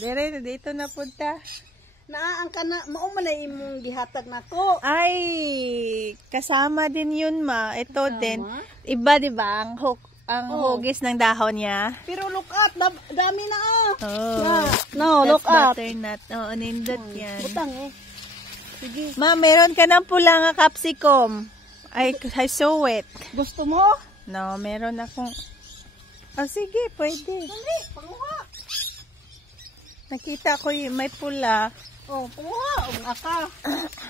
Dire, dito na punta. Naaan ka na, mauman na imong gihatag nako. Ay, kasama din yun, ma. Ito Kasama? din. Iba, di ba? Ang hugis ng dahon niya. Pero look at, dami na Oh. Yeah. No, look at. Butternut. Oo, nindot yan. Butang eh. Sige. Ma, meron ka ng pula nga capsicum. I saw it. Gusto mo? No, meron akong... Oh, sige, pwede. Dali, panguha. Nakita ko yung may pula. Oh, panguha. Aka.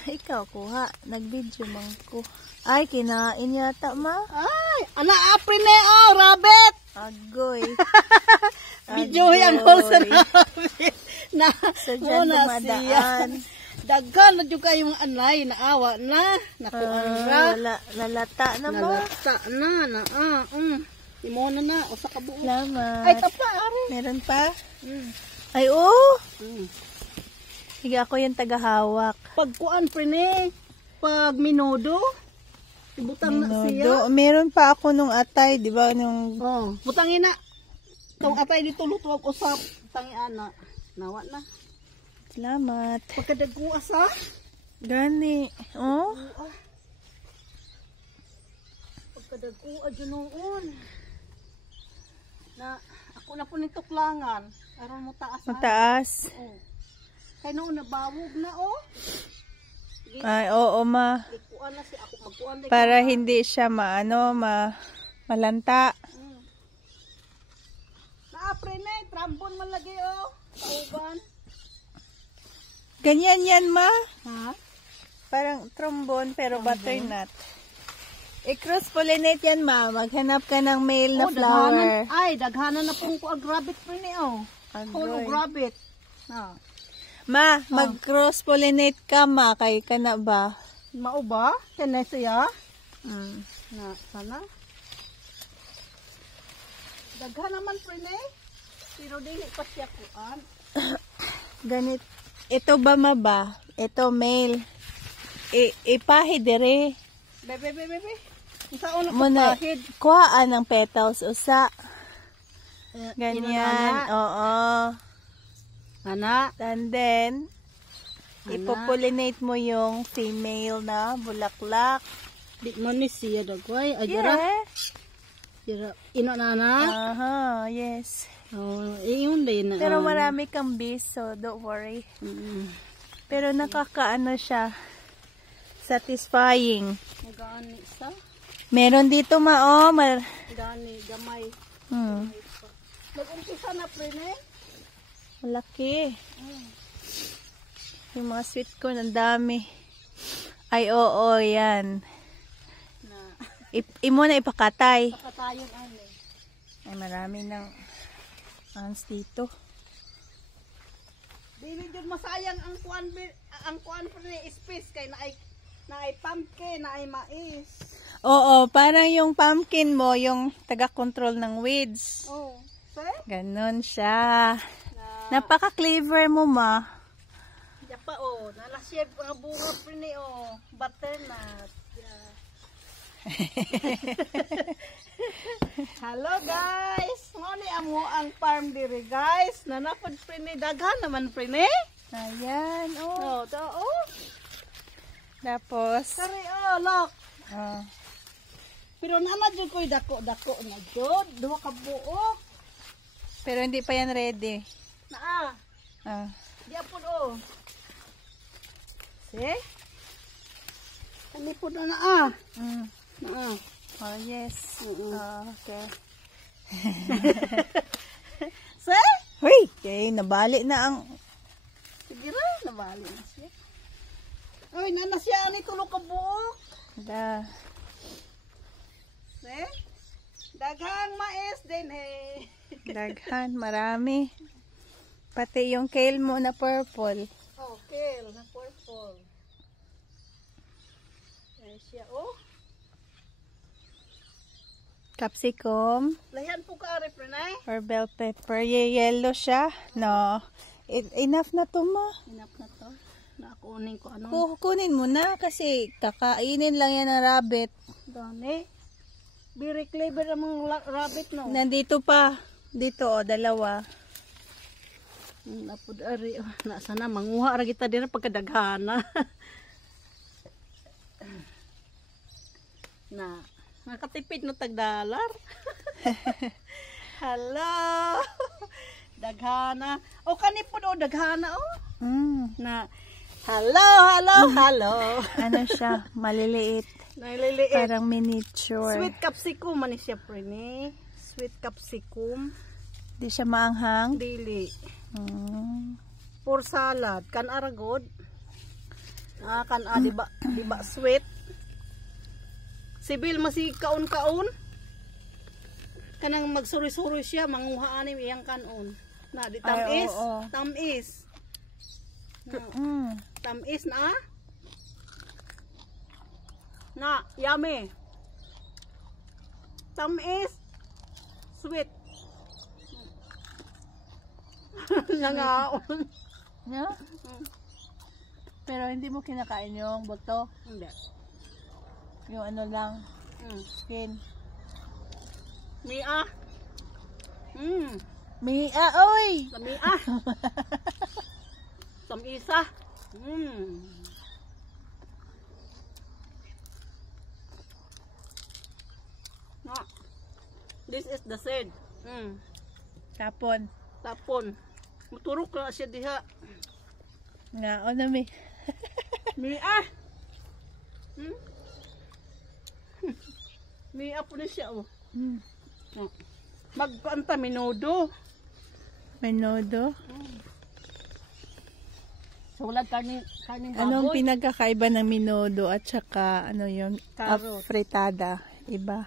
Ikaw, kuha. Nag-video man ko. Ay, kinain yata, ma. Ay, ana apre na rabbit. Agoy. Videoy ang hol sa rabbit. Na, So, dyan dumadaan. Daghan na juga yung anay, naawa na. Nakuan ra. Lalata na, ma. Nalata na. Imo na, usa ka buo. Salamat. Ay, tapa, ari. Meron pa? Mm. Ay, oh. Mm. Sige, ako yung tagahawak. Pagkuan, prene. Pag minudo. Ibutang na siya. Meron pa ako nung atay, di ba? Nung... Oh, butangin na. Itong atay dito lutuwag usap. Tangi ana. Nawa na. Salamat. Pagkadaguas ha. Gani. Oh? Pagkadaguas yun noon. Na, ako na po nito klangan. Aron mo taas ha. Mataas. Oh. Kaya noon nabawog na oh. Sige, Ay, oo, ma. ikuan na siya. Ako magkuan na. Para hindi siya malanta. Naapre na eh. Trambon man lagi oh. Kauban. Ganyan yan, ma. Ha? Parang trombone, pero butternut. I-cross-pollinate yan, ma. Maghanap ka ng male na flower. Daghanan na pong kuag rabbit pa niyo. Agoy. Rabbit. Na. Ma, mag-cross-pollinate ka, ma. Kay ka na ba? Mao ba? Kanay siya? Na, sana? Daghan naman prene. Pero dili pa siya kuan. Ganit. Ito ba, ma ba? Ito, male. Ipahi dire. Bebe. Sa una Muna, kapahid. kuhaan ng petals, usa. Ganyan. Oo. Ana. And then, ipopollinate mo yung female na bulaklak. Di mo ni siya dagway. Ajara. Jara. Ino na na. Aha, yes. Oh, yun din. Pero marami kang bees, so don't worry. Pero nakakaano siya. Satisfying. Nagani sa? Meron dito, ma, oh. Gani, gamay. Nag-umpisa na prene. Malaki. Yung mga sweet corn, ang dami. Ay, oo, yan. Imo na ipakatay. Pakatayon ani. Ay, marami ng ants dito. Dili jud masayang ang kuan prene space kay naay pumpkin, naay mais. Oo, parang yung pumpkin mo, yung taga-control ng weeds. Oh, so? Ganon siya. Napaka-clever mo, ma. Yapa oh, nalasya nga bunga prene oh, butternut. Hello guys, mo ni amo ang farm diri guys. Nanapod prene daghan naman prene. Ayan, oh. Oh, to oh. Tapos, Kari oh, look. oh. Pero nana jud koy dako na jud, duha ka buok. Pero hindi pa yan ready. Naa. Ah. Di apod oh. See? Kani pud na ah. Naa. Oh, yes. Okay. See? Huy! Okay, nabali na ang... Sige ra, nabali na siya. Oy, nana siya ani tulo ka buok. Da. See? Daghang mais din eh. Daghan, marami. Pati yung kale mo na purple. Oh, kale na purple. Ayan siya oh. Capsicum Lahan po ka ari prenay. or bell pepper. Yellow siya. No. Enough na to, ma. Hinap na to. Nakunin ko ano. Kunin mo na kasi kakainin lang yan ng rabbit. Dami. Very clever ang mga rabbit no. Nandito pa. Dito, oh, dalawa. Napod ari na sana manguha ra kita dira pagkadaghana. Na nakatipid no tagdalar. Hello. Daghana. O kani pud o daghana o. Na hello. Ano siya, maliliit. Naliliit. Parang miniature. Sweet capsicum man ni siya prene. Sweet capsicum. Di siya maanghang. Dili. For For salad kan aragod. Kan di ba sweet. Sibil masi kaon-kaon. Kanang magsuri-suri siya manguha ani iyang kanon. Na di tamis, oo. tamis. Tamis na. Na, yummy. Tamis. Sweet. Nangaon. Yeah? Pero hindi mo kinakain yung buto. Hindi. Yung ano lang, skin. Mia. Mia, oy! Mia. Tamisa. No. This is the seed. Tapon. Tapon. Muturok na siya diha. Nga, o na may. Mia. Mia po na siya oh. Magpanta minudo. Menudo. Sulad kaning Anong baboy. pinagkakaiba ng minudo at saka ano yung Carrot. fritada? Iba.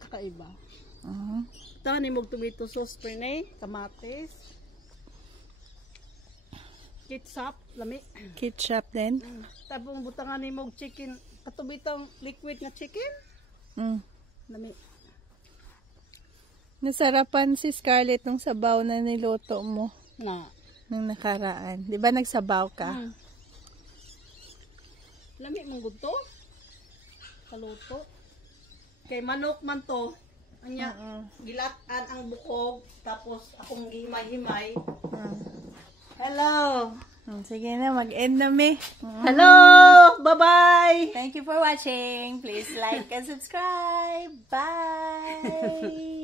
Kakaiba. Tani mog tomato sauce prene, kamatis. Ketchup, lami. Ketchup din. Tapos butangan ni mog chicken, katubitang liquid na chicken. Lami. Nasarapan si Scarlett nung sabaw na niluto mo Na. nung nakaraan. Di ba nagsabaw ka? Lami mong gusto. Kaluto. Kay manok man to. Anya, gilatan ang bukog, tapos akong himay-himay. Hello! Sige na, mag-end na me. Hello! Bye-bye! Thank you for watching. Please like and subscribe. Bye!